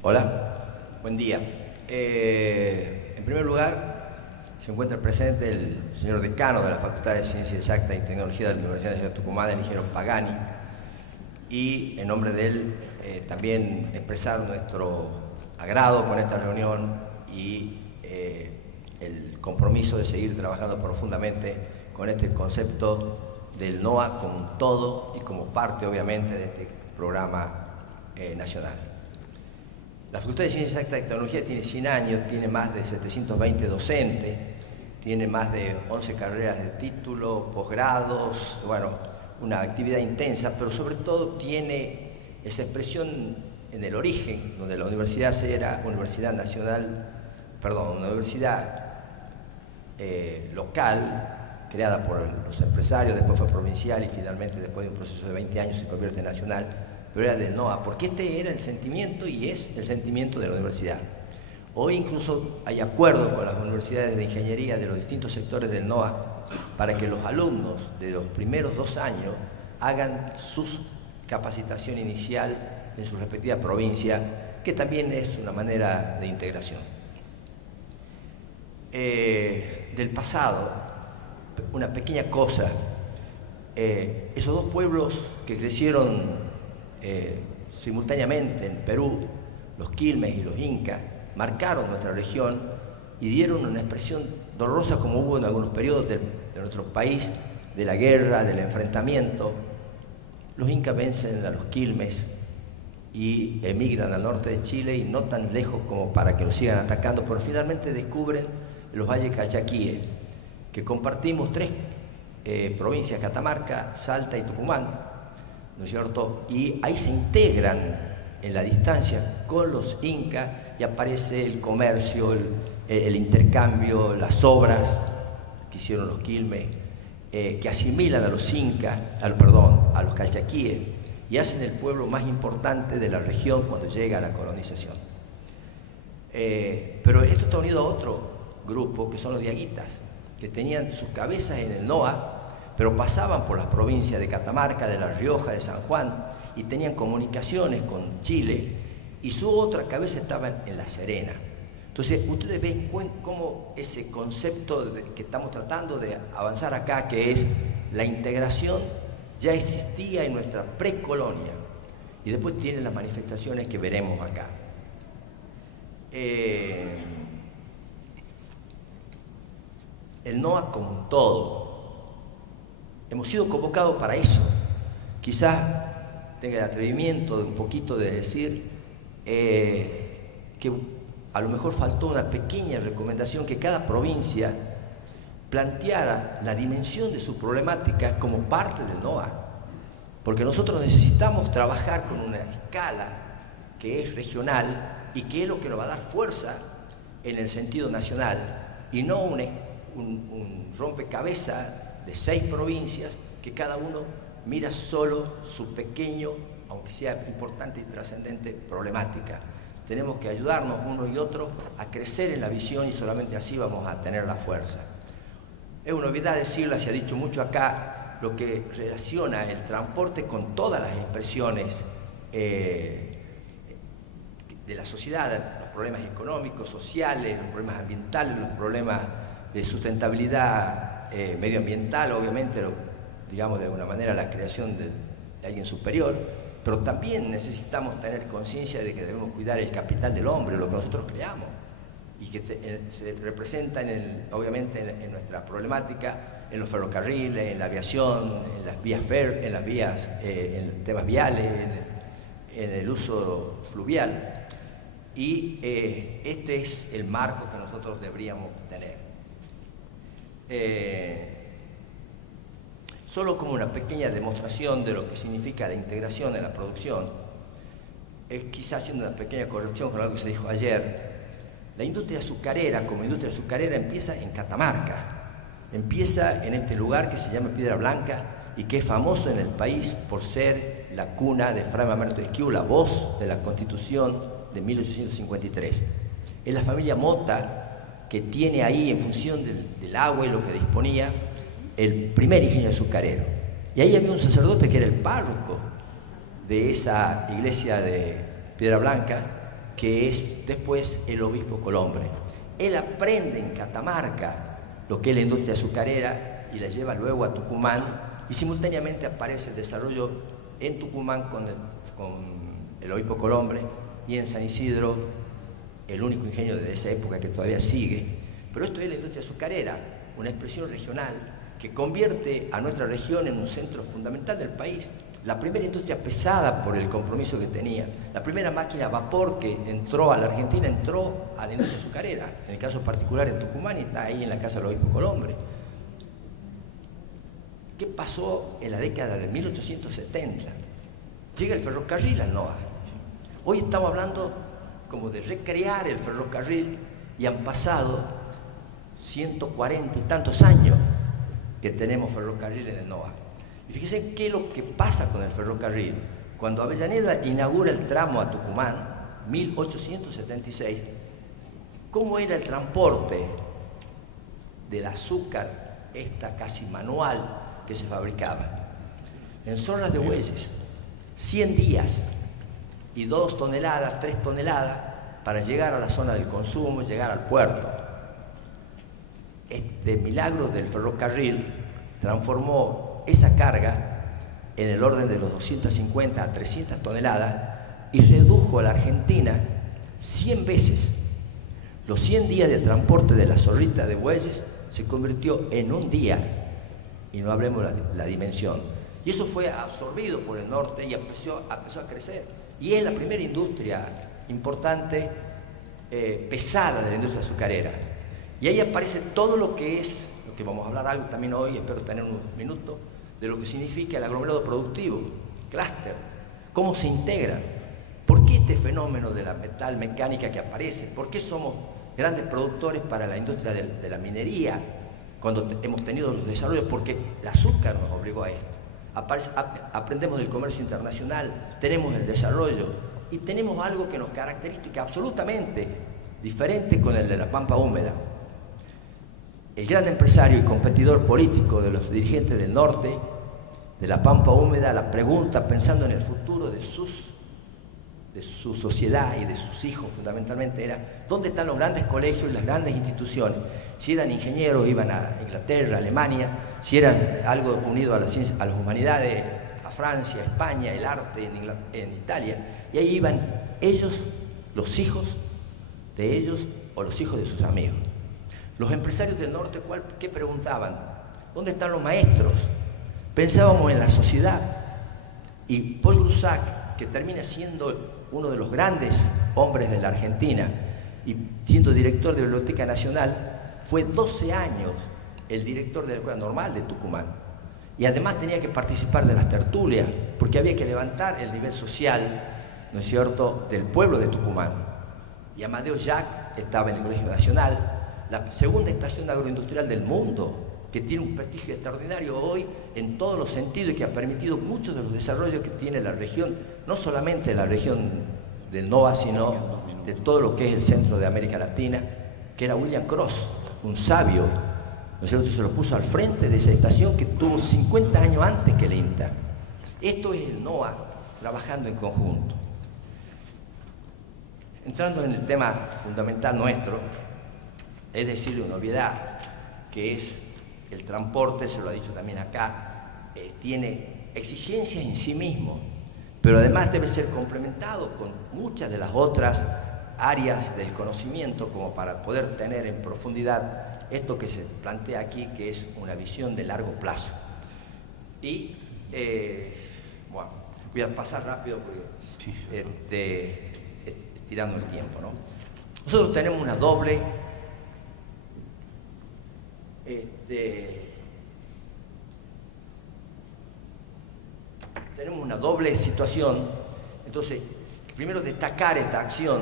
Hola, buen día. En primer lugar, se encuentra presente el señor decano de la Facultad de Ciencia Exacta y Tecnología de la Universidad de Tucumán, el ingeniero Pagani, y en nombre de él también expresar nuestro agrado con esta reunión y el compromiso de seguir trabajando profundamente con este concepto del NOA como un todo y como parte, obviamente, de este programa nacional. La Facultad de Ciencia Exacta y Tecnología tiene 100 años, tiene más de 720 docentes, tiene más de 11 carreras de título, posgrados, bueno, una actividad intensa, pero sobre todo tiene esa expresión en el origen, donde la universidad era universidad nacional, perdón, una universidad local, creada por los empresarios, después fue provincial y finalmente después de un proceso de 20 años se convierte en nacional, pero era del NOA, porque este era el sentimiento y es el sentimiento de la universidad. Hoy incluso hay acuerdos con las universidades de ingeniería de los distintos sectores del NOA para que los alumnos de los primeros 2 años hagan su capacitación inicial en su respectiva provincia, que también es una manera de integración. Del pasado, una pequeña cosa, esos dos pueblos que crecieron simultáneamente en Perú, los quilmes y los incas, marcaron nuestra región y dieron una expresión dolorosa como hubo en algunos periodos de nuestro país, de la guerra, del enfrentamiento. Los incas vencen a los quilmes y emigran al norte de Chile y no tan lejos como para que los sigan atacando, pero finalmente descubren los valles calchaquíes, que compartimos 3 provincias, Catamarca, Salta y Tucumán, ¿no es cierto? Y ahí se integran en la distancia con los incas y aparece el comercio, el intercambio, las obras que hicieron los quilmes, que asimilan a los incas, a los calchaquíes, y hacen el pueblo más importante de la región cuando llega a la colonización. Pero esto está unido a otro grupo, que son los diaguitas, que tenían sus cabezas en el NOA, pero pasaban por las provincias de Catamarca, de La Rioja, de San Juan, y tenían comunicaciones con Chile, y su otra cabeza estaba en La Serena. Entonces, ustedes ven cómo ese concepto que estamos tratando de avanzar acá, que es la integración, ya existía en nuestra precolonia, y después tiene las manifestaciones que veremos acá. El NOA como un todo. Hemos sido convocados para eso. Quizás tenga el atrevimiento de un poquito de decir que a lo mejor faltó una pequeña recomendación, que cada provincia planteara la dimensión de su problemática como parte del NOA, porque nosotros necesitamos trabajar con una escala que es regional y que es lo que nos va a dar fuerza en el sentido nacional, y no un rompecabezas de 6 provincias que cada uno mira solo su pequeño, aunque sea importante y trascendente, problemática. Tenemos que ayudarnos unos y otros a crecer en la visión y solamente así vamos a tener la fuerza. Es una obviedad decirla, se ha dicho mucho acá, lo que relaciona el transporte con todas las expresiones de la sociedad, los problemas económicos, sociales, los problemas ambientales, los problemas de sustentabilidad medioambiental, obviamente, digamos de alguna manera la creación de alguien superior, pero también necesitamos tener conciencia de que debemos cuidar el capital del hombre, lo que nosotros creamos, y que se representa obviamente en nuestra problemática, en los ferrocarriles, en la aviación, en las vías, en temas viales, en el uso fluvial. Y este es el marco que nosotros deberíamos tener. Solo como una pequeña demostración de lo que significa la integración en la producción, es quizás haciendo una pequeña corrección con algo que se dijo ayer. La industria azucarera, como industria azucarera, empieza en Catamarca, empieza en este lugar que se llama Piedra Blanca y que es famoso en el país por ser la cuna de Fray Mamerto Esquiú, la voz de la Constitución de 1853. Es la familia Mota que tiene ahí, en función del agua y lo que disponía, el primer ingenio azucarero. Y ahí había un sacerdote que era el párroco de esa iglesia de Piedra Blanca, que es después el obispo Colombre. Él aprende en Catamarca lo que es la industria azucarera y la lleva luego a Tucumán, y simultáneamente aparece el desarrollo en Tucumán con el obispo Colombre, y en San Isidro el único ingenio de esa época que todavía sigue. Pero esto es la industria azucarera, una expresión regional que convierte a nuestra región en un centro fundamental del país. La primera industria pesada por el compromiso que tenía, la primera máquina a vapor que entró a la Argentina, entró a la industria azucarera, en el caso particular en Tucumán, y está ahí en la casa del obispo Colombre. ¿Qué pasó en la década de 1870? Llega el ferrocarril al NOA. Hoy estamos hablando como de recrear el ferrocarril, y han pasado 140 y tantos años que tenemos ferrocarril en el NOA. Y fíjense qué es lo que pasa con el ferrocarril. Cuando Avellaneda inaugura el tramo a Tucumán, 1876, ¿cómo era el transporte del azúcar, esta casi manual, que se fabricaba? En zorras de bueyes, 100 días y 2 toneladas, 3 toneladas para llegar a la zona del consumo, llegar al puerto. Este milagro del ferrocarril transformó esa carga en el orden de los 250 a 300 toneladas y redujo a la Argentina 100 veces. Los 100 días de transporte de la zorrita de bueyes se convirtió en un día, y no hablemos la dimensión. Y eso fue absorbido por el norte y empezó a crecer. Y es la primera industria importante, pesada, de la industria azucarera. Y ahí aparece todo lo que es, lo que vamos a hablar algo también hoy, espero tener unos minutos, de lo que significa el aglomerado productivo, clúster, cómo se integran, por qué este fenómeno de la metal mecánica que aparece, por qué somos grandes productores para la industria de la minería, cuando hemos tenido los desarrollos, porque el azúcar nos obligó a esto. Aprendemos del comercio internacional, tenemos el desarrollo y tenemos algo que nos caracteriza absolutamente diferente con el de la Pampa Húmeda. El gran empresario y competidor político de los dirigentes del norte, de la Pampa Húmeda, la pregunta, pensando en el futuro de su sociedad y de sus hijos fundamentalmente, era ¿dónde están los grandes colegios y las grandes instituciones? Si eran ingenieros iban a Inglaterra, Alemania, si era algo unido a las humanidades, a Francia, a España, el arte en Italia, y ahí iban ellos, los hijos de ellos o los hijos de sus amigos. Los empresarios del norte, ¿qué preguntaban? ¿Dónde están los maestros? Pensábamos en la sociedad. Y Paul Grusac, que termina siendo uno de los grandes hombres de la Argentina y siendo director de la Biblioteca Nacional, fue 12 años el director de la Escuela Normal de Tucumán. Y además tenía que participar de las tertulias, porque había que levantar el nivel social, ¿no es cierto?, del pueblo de Tucumán. Y Amadeo Jack estaba en el Colegio Nacional, la segunda estación agroindustrial del mundo, que tiene un prestigio extraordinario hoy en todos los sentidos y que ha permitido muchos de los desarrollos que tiene la región, no solamente la región del NOA, sino de todo lo que es el centro de América Latina, que era William Cross, un sabio, ¿no es cierto?, se lo puso al frente de esa estación que tuvo 50 años antes que el INTA. Esto es el NOA trabajando en conjunto. Entrando en el tema fundamental nuestro, es decir, una obviedad, que es el transporte, se lo ha dicho también acá, tiene exigencias en sí mismo, pero además debe ser complementado con muchas de las otras áreas del conocimiento como para poder tener en profundidad esto que se plantea aquí, que es una visión de largo plazo. Y, bueno, voy a pasar rápido porque tirando el tiempo, ¿no? Nosotros tenemos una doble tenemos una doble situación. Entonces, primero destacar esta acción,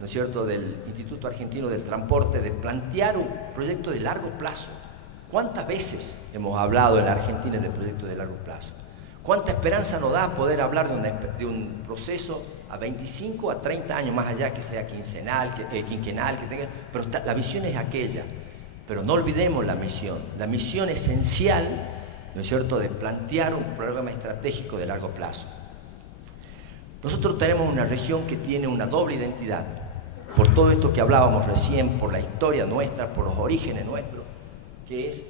¿no es cierto?, del Instituto Argentino del Transporte, de plantear un proyecto de largo plazo. ¿Cuántas veces hemos hablado en la Argentina de proyectos de largo plazo? ¿Cuánta esperanza nos da poder hablar de un proceso a 25 a 30 años, más allá que sea quinquenal, que tenga, pero la visión es aquella. Pero no olvidemos la misión esencial, ¿no es cierto?, de plantear un programa estratégico de largo plazo. Nosotros tenemos una región que tiene una doble identidad, por todo esto que hablábamos recién, por la historia nuestra, por los orígenes nuestros, que es,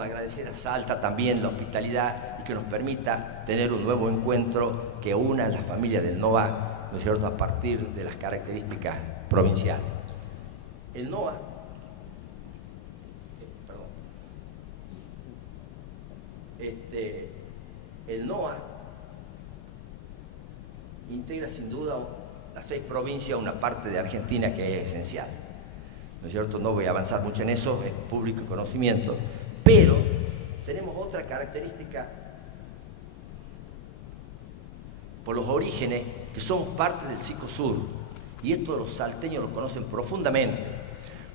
agradecer a Salta también la hospitalidad y que nos permita tener un nuevo encuentro que una a las familias del NOA, ¿no es cierto?, a partir de las características provinciales. El NOA, el NOA integra sin duda las 6 provincias, una parte de Argentina que es esencial, ¿no es cierto? No voy a avanzar mucho en eso, es público conocimiento, pero tenemos otra característica por los orígenes, que somos parte del Cicosur, y esto los salteños lo conocen profundamente.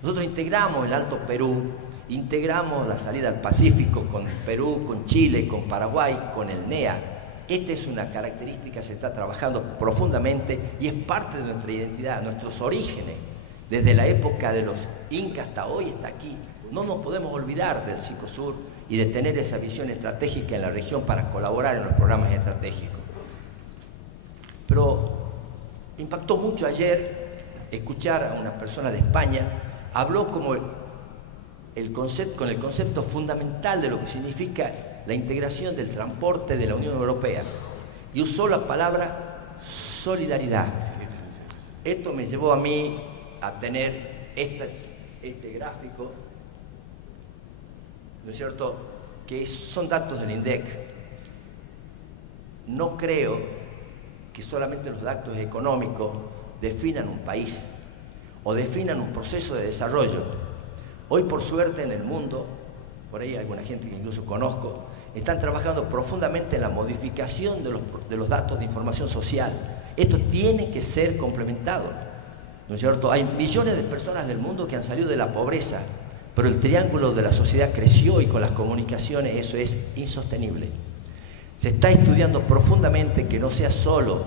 Nosotros integramos el Alto Perú, integramos la salida al Pacífico con Perú, con Chile, con Paraguay, con el NEA. Esta es una característica que se está trabajando profundamente y es parte de nuestra identidad, nuestros orígenes. Desde la época de los incas hasta hoy está aquí. No nos podemos olvidar del Cicosur y de tener esa visión estratégica en la región para colaborar en los programas estratégicos. Pero impactó mucho ayer escuchar a una persona de España, habló como con el concepto fundamental de lo que significa la integración del transporte de la Unión Europea y usó la palabra solidaridad. Esto me llevó a mí a tener este gráfico, ¿no es cierto?, que son datos del INDEC. No creo que solamente los datos económicos definan un país o definan un proceso de desarrollo. Hoy, por suerte, en el mundo, por ahí alguna gente que incluso conozco, están trabajando profundamente en la modificación de los datos de información social. Esto tiene que ser complementado, ¿no es cierto? Hay millones de personas del mundo que han salido de la pobreza, pero el triángulo de la sociedad creció y con las comunicaciones eso es insostenible. Se está estudiando profundamente que no sea solo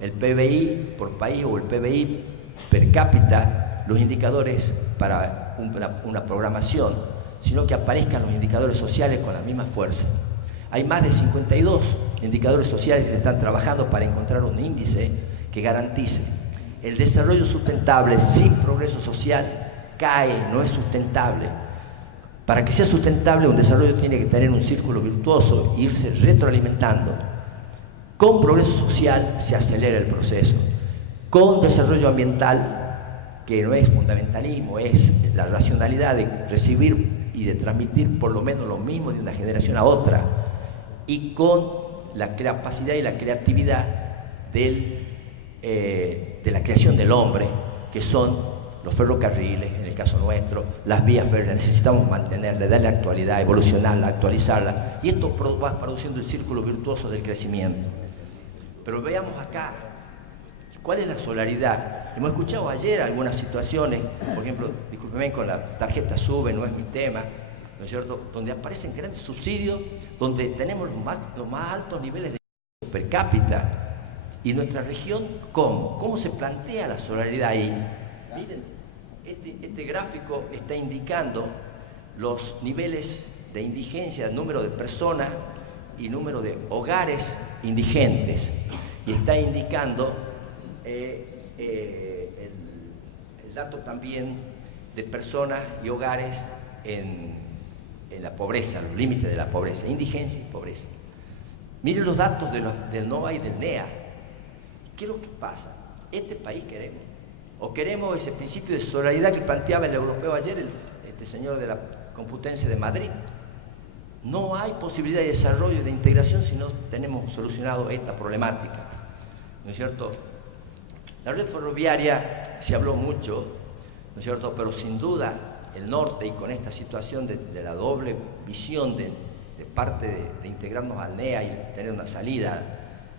el PBI por país o el PBI per cápita los indicadores para una programación, sino que aparezcan los indicadores sociales con la misma fuerza. Hay más de 52 indicadores sociales que se están trabajando para encontrar un índice que garantice el desarrollo sustentable sin progreso social cae, no es sustentable. Para que sea sustentable un desarrollo tiene que tener un círculo virtuoso e irse retroalimentando. Con progreso social se acelera el proceso. Con desarrollo ambiental, que no es fundamentalismo, es la racionalidad de recibir y de transmitir por lo menos lo mismo de una generación a otra, y con la capacidad y la creatividad de la creación del hombre, que son los ferrocarriles, en el caso nuestro, las vías férreas. Necesitamos mantenerla, darle actualidad, evolucionarla, actualizarla, y esto va produciendo el círculo virtuoso del crecimiento. Pero veamos acá, ¿cuál es la solidaridad? Hemos escuchado ayer algunas situaciones, por ejemplo, discúlpeme, con la tarjeta SUBE, no es mi tema, ¿no es cierto?, donde aparecen grandes subsidios, donde tenemos los más altos niveles de per cápita. Y nuestra región, ¿cómo se plantea la solidaridad ahí? Miren, este gráfico está indicando los niveles de indigencia, el número de personas y número de hogares indigentes. Y está indicando el dato también de personas y hogares en la pobreza, los límites de la pobreza, indigencia y pobreza. Miren los datos del NOA y del NEA. ¿Qué es lo que pasa? ¿Este país queremos? ¿O queremos ese principio de solidaridad que planteaba el europeo ayer, este señor de la Complutense de Madrid? No hay posibilidad de desarrollo y de integración si no tenemos solucionado esta problemática, ¿no es cierto? La red ferroviaria se habló mucho, ¿no es cierto?, pero sin duda el norte, y con esta situación de la doble visión de parte de integrarnos al NEA y tener una salida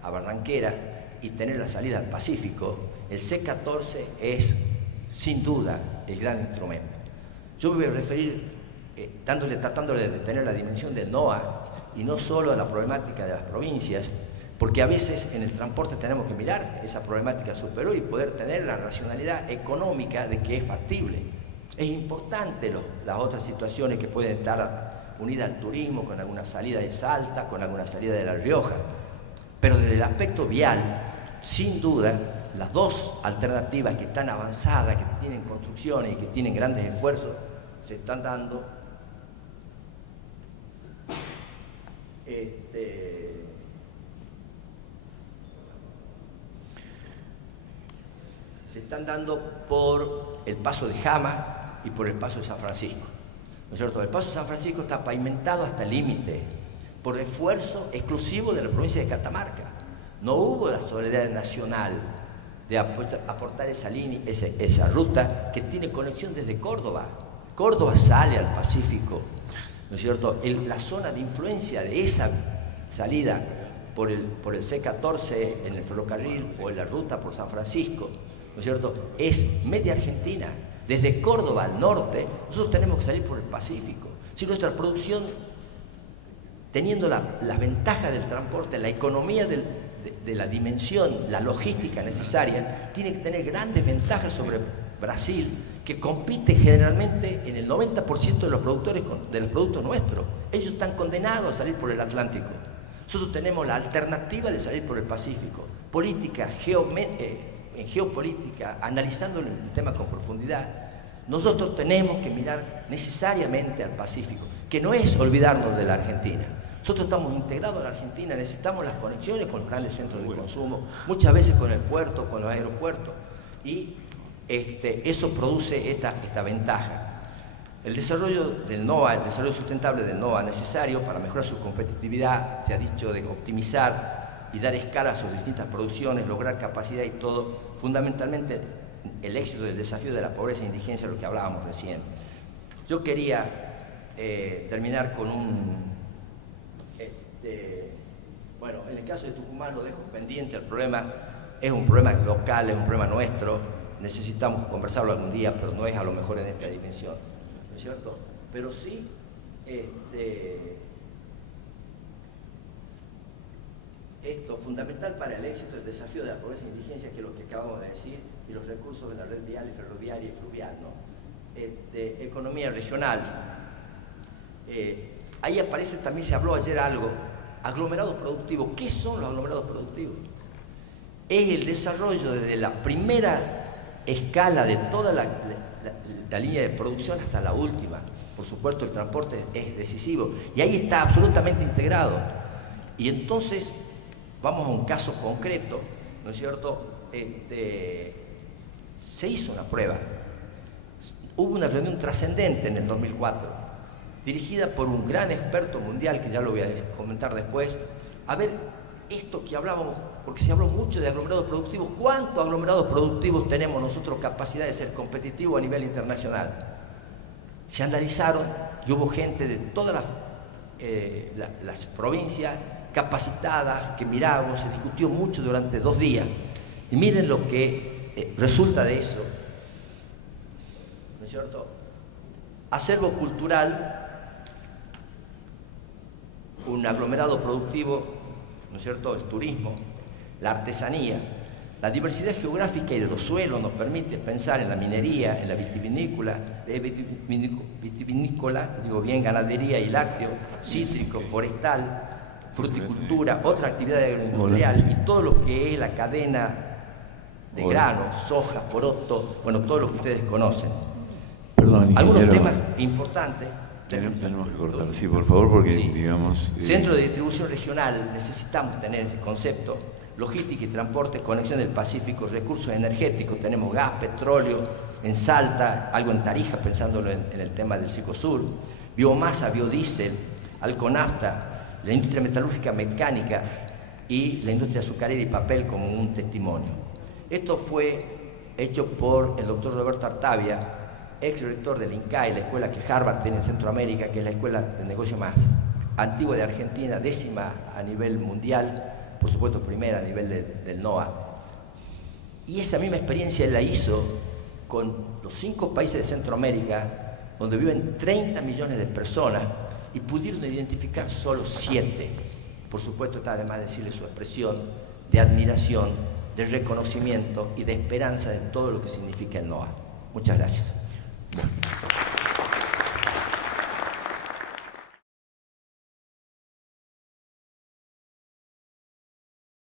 a Barranquera y tener la salida al Pacífico, el C14 es sin duda el gran instrumento. Yo me voy a referir tratándole de tener la dimensión del NOA y no solo a la problemática de las provincias, porque a veces en el transporte tenemos que mirar esa problemática superior y poder tener la racionalidad económica de que es factible. Es importante las otras situaciones que pueden estar unidas al turismo, con alguna salida de Salta, con alguna salida de La Rioja, Pero desde el aspecto vial, sin duda, las dos alternativas que están avanzadas, que tienen construcciones y que tienen grandes esfuerzos, se están dando. Se están dando por el paso de Jama y por el paso de San Francisco. ¿No es cierto? El paso de San Francisco está pavimentado hasta el límite, por esfuerzo exclusivo de la provincia de Catamarca. No hubo la solidaridad nacional de aportar esa línea, esa ruta que tiene conexión desde Córdoba. Córdoba sale al Pacífico, ¿no es cierto? La zona de influencia de esa salida por el C14 en el ferrocarril o en la ruta por San Francisco, ¿no es cierto?, es media Argentina. Desde Córdoba al norte, nosotros tenemos que salir por el Pacífico. Si nuestra producción, teniendo las ventajas del transporte, la economía de la dimensión, la logística necesaria, tiene que tener grandes ventajas sobre Brasil, que compite generalmente en el 90% de los productores de los productos nuestros. Ellos están condenados a salir por el Atlántico. Nosotros tenemos la alternativa de salir por el Pacífico. En geopolítica, analizando el tema con profundidad, nosotros tenemos que mirar necesariamente al Pacífico, que no es olvidarnos de la Argentina. Nosotros estamos integrados a la Argentina, necesitamos las conexiones con los grandes centros de consumo, muchas veces con el puerto, con los aeropuertos, y eso produce esta ventaja. El desarrollo del NOA, el desarrollo sustentable del NOA, necesario para mejorar su competitividad, se ha dicho, de optimizar y dar escala a sus distintas producciones, lograr capacidad y todo, fundamentalmente el éxito del desafío de la pobreza e indigencia, de lo que hablábamos recién. Yo quería terminar con bueno, en el caso de Tucumán lo dejo pendiente, el problema es un problema local, es un problema nuestro, necesitamos conversarlo algún día, pero no es a lo mejor en esta dimensión, ¿no es cierto? Pero sí, esto fundamental para el éxito, el desafío de la pobreza e indigencia, que es lo que acabamos de decir, y los recursos de la red vial, ferroviaria y fluvial, ¿no? Economía regional. Ahí aparece, también se habló ayer algo, aglomerados productivos. ¿Qué son los aglomerados productivos? Es el desarrollo desde la primera escala de toda la línea de producción hasta la última. Por supuesto, el transporte es decisivo y ahí está absolutamente integrado. Y entonces vamos a un caso concreto, ¿no es cierto? Se hizo una prueba. Hubo una reunión trascendente en el 2004, dirigida por un gran experto mundial, que ya lo voy a comentar después, a ver esto que hablábamos, porque se habló mucho de aglomerados productivos. ¿Cuántos aglomerados productivos tenemos nosotros capacidad de ser competitivos a nivel internacional? Se analizaron y hubo gente de todas las provincias capacitadas que mirábamos, se discutió mucho durante 2 días. Y miren lo que resulta de eso, ¿no es cierto? Acervo cultural, un aglomerado productivo, ¿no es cierto?, el turismo, la artesanía, la diversidad geográfica y de los suelos nos permite pensar en la minería, en la vitivinícola, digo bien, ganadería y lácteo, cítrico, forestal, fruticultura, otra actividad agroindustrial y todo lo que es la cadena de granos, soja, poroto, bueno, todo lo que ustedes conocen. Perdón, algunos temas importantes. Tenemos que cortar, sí, por favor, porque sí. Digamos... Centro de distribución regional, necesitamos tener ese concepto. Logística y transporte, conexión del Pacífico, recursos energéticos, tenemos gas, petróleo, en Salta, algo en Tarija, pensándolo en el tema del Cicosur, biomasa, biodiesel, alconafta, la industria metalúrgica mecánica y la industria azucarera y papel como un testimonio. Esto fue hecho por el doctor Roberto Artavia, ex rector del INCAE, la escuela que Harvard tiene en Centroamérica, que es la escuela de negocio más antigua de Argentina, 10ª a nivel mundial, por supuesto primera a nivel del NOA. Y esa misma experiencia él la hizo con los 5 países de Centroamérica, donde viven 30 millones de personas, y pudieron identificar solo 7. Por supuesto está además decirle su expresión de admiración, de reconocimiento y de esperanza de todo lo que significa el NOA. Muchas gracias.